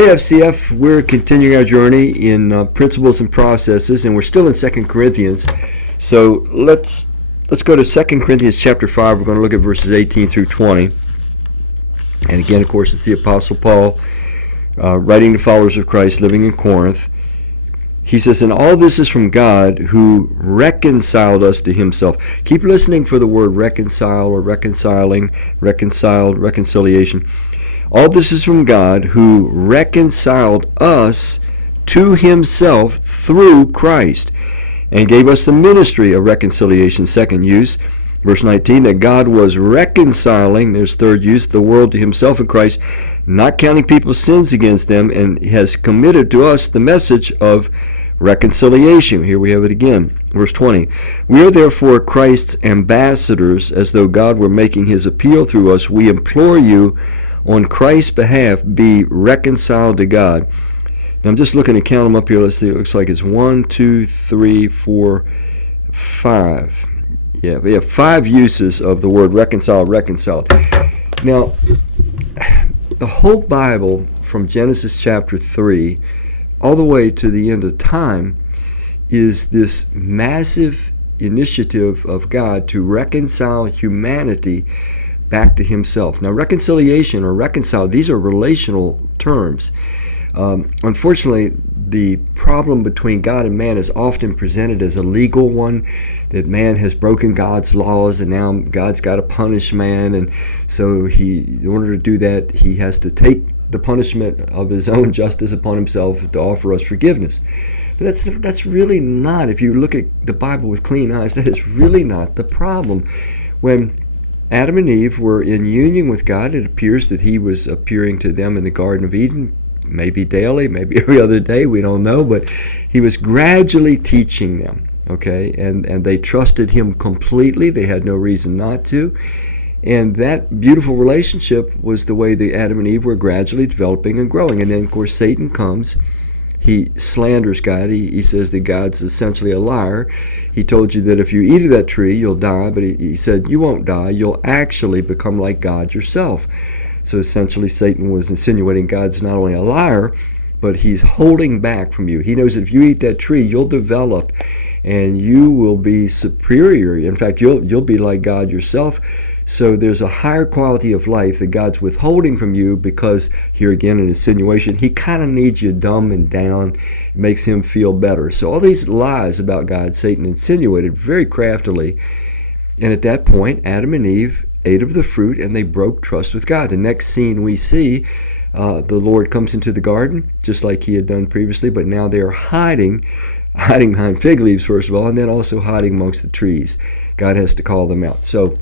Hey FCF, we're continuing our journey in principles and processes, and we're still in 2 Corinthians. So let's go to 2 Corinthians chapter 5. We're going to look at verses 18 through 20. And again, of course, it's the Apostle Paul writing to followers of Christ living in Corinth. He says, and all this is from God who reconciled us to himself. Keep listening for the word reconcile or reconciling, reconciled, reconciliation. All this is from God who reconciled us to himself through Christ and gave us the ministry of reconciliation. Second use, verse 19, that God was reconciling, there's third use, the world to himself in Christ, not counting people's sins against them, and has committed to us the message of reconciliation. Here we have it again. Verse 20, we are therefore Christ's ambassadors, as though God were making his appeal through us. We implore you, on Christ's behalf, be reconciled to God. Now I'm just looking to count them up here. Let's see. It looks like it's 1, 2, 3, 4, 5. Yeah, we have 5 uses of the word reconciled. Now, the whole Bible, from Genesis chapter 3 all the way to the end of time, is this massive initiative of God to reconcile humanity back to himself. Now, reconciliation or reconcile, these are relational terms. Unfortunately, the problem between God and man is often presented as a legal one, that man has broken God's laws and now God's got to punish man, and so in order to do that, he has to take the punishment of his own justice upon himself to offer us forgiveness. But that's really not, if you look at the Bible with clean eyes, that is really not the problem. When Adam and Eve were in union with God, it appears that he was appearing to them in the Garden of Eden, maybe daily, maybe every other day, we don't know, but he was gradually teaching them, okay? And they trusted him completely. They had no reason not to. And that beautiful relationship was the way that Adam and Eve were gradually developing and growing. And then, of course, Satan comes. He slanders God. He says that God's essentially a liar. He told you that if you eat of that tree, you'll die. But he said, you won't die. You'll actually become like God yourself. So essentially, Satan was insinuating God's not only a liar, but he's holding back from you. He knows if you eat that tree, you'll develop and you will be superior. In fact, you'll be like God yourself. So there's a higher quality of life that God's withholding from you because, here again, an insinuation, he kind of needs you dumb and down. It makes him feel better. So all these lies about God, Satan insinuated very craftily. And at that point, Adam and Eve ate of the fruit and they broke trust with God. The next scene we see, the Lord comes into the garden, just like he had done previously, but now they're hiding behind fig leaves, first of all, and then also hiding amongst the trees. God has to call them out. So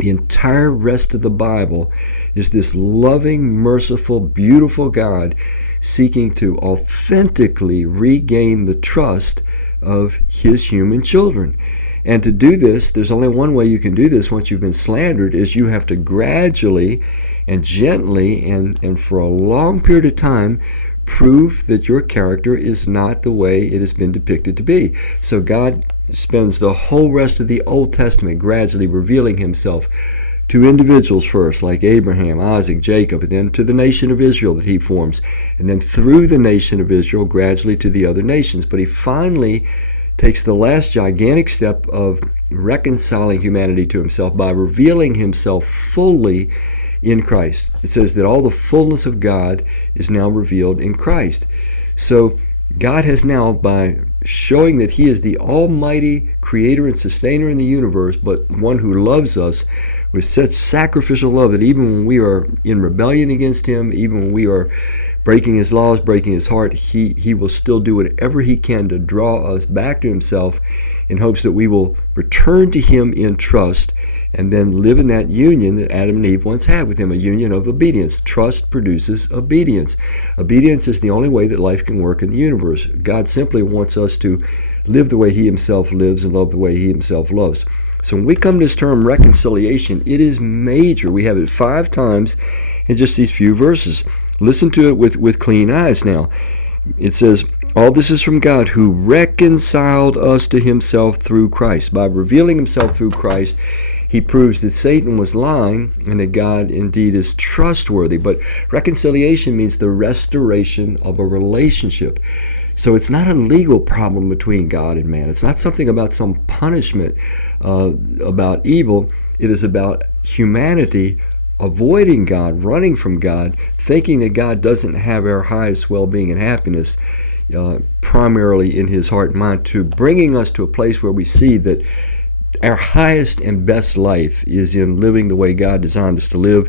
the entire rest of the Bible is this loving, merciful, beautiful God seeking to authentically regain the trust of his human children. And to do this, there's only one way you can do this once you've been slandered, is you have to gradually and gently and for a long period of time prove that your character is not the way it has been depicted to be. So God spends the whole rest of the Old Testament gradually revealing himself to individuals first, like Abraham, Isaac, Jacob, and then to the nation of Israel that he forms, and then through the nation of Israel gradually to the other nations. But he finally takes the last gigantic step of reconciling humanity to himself by revealing himself fully in Christ. It says that all the fullness of God is now revealed in Christ. So God has now, by showing that he is the almighty creator and sustainer in the universe, but one who loves us with such sacrificial love that even when we are in rebellion against him, even when we are breaking his laws, breaking his heart, he will still do whatever he can to draw us back to himself in hopes that we will return to him in trust and then live in that union that Adam and Eve once had with him, a union of obedience. Trust produces obedience. Obedience is the only way that life can work in the universe. God simply wants us to live the way he himself lives and love the way he himself loves. So when we come to this term reconciliation, it is major. We have it 5 times in just these few verses. Listen to it with clean eyes now. It says, all this is from God who reconciled us to himself through Christ. By revealing himself through Christ, he proves that Satan was lying and that God indeed is trustworthy. But reconciliation means the restoration of a relationship. So it's not a legal problem between God and man. It's not something about some punishment about evil. It is about humanity avoiding God, running from God, thinking that God doesn't have our highest well-being and happiness primarily in his heart and mind, to bringing us to a place where we see that our highest and best life is in living the way God designed us to live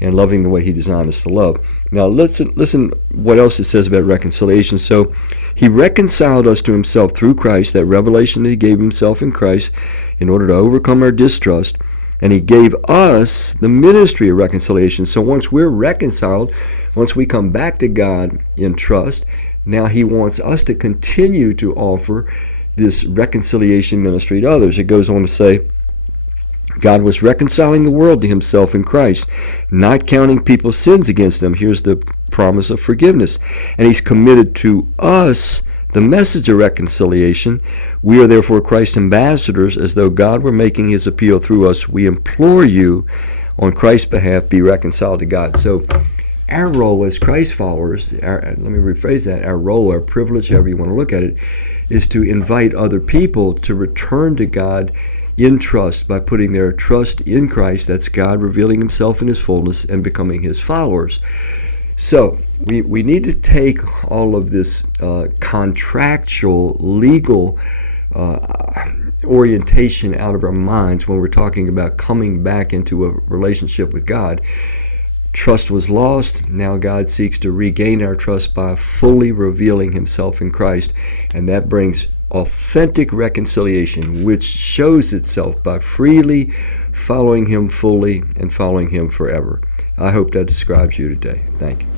and loving the way he designed us to love. Now listen what else it says about reconciliation. So he reconciled us to himself through Christ, that revelation that he gave himself in Christ in order to overcome our distrust. And he gave us the ministry of reconciliation. So once we're reconciled, once we come back to God in trust, now he wants us to continue to offer this reconciliation ministry to others. It goes on to say, God was reconciling the world to himself in Christ, not counting people's sins against them. Here's the promise of forgiveness. And he's committed to us the message of reconciliation. We are therefore Christ's ambassadors, as though God were making his appeal through us. We implore you, on Christ's behalf, be reconciled to God. So our role as Christ followers, let me rephrase that, our role, our privilege, however you want to look at it, is to invite other people to return to God in trust by putting their trust in Christ. That's God revealing himself in his fullness and becoming his followers. So we need to take all of this contractual, legal orientation out of our minds when we're talking about coming back into a relationship with God. Trust was lost. Now God seeks to regain our trust by fully revealing himself in Christ. And that brings authentic reconciliation, which shows itself by freely following him fully and following him forever. I hope that describes you today. Thank you.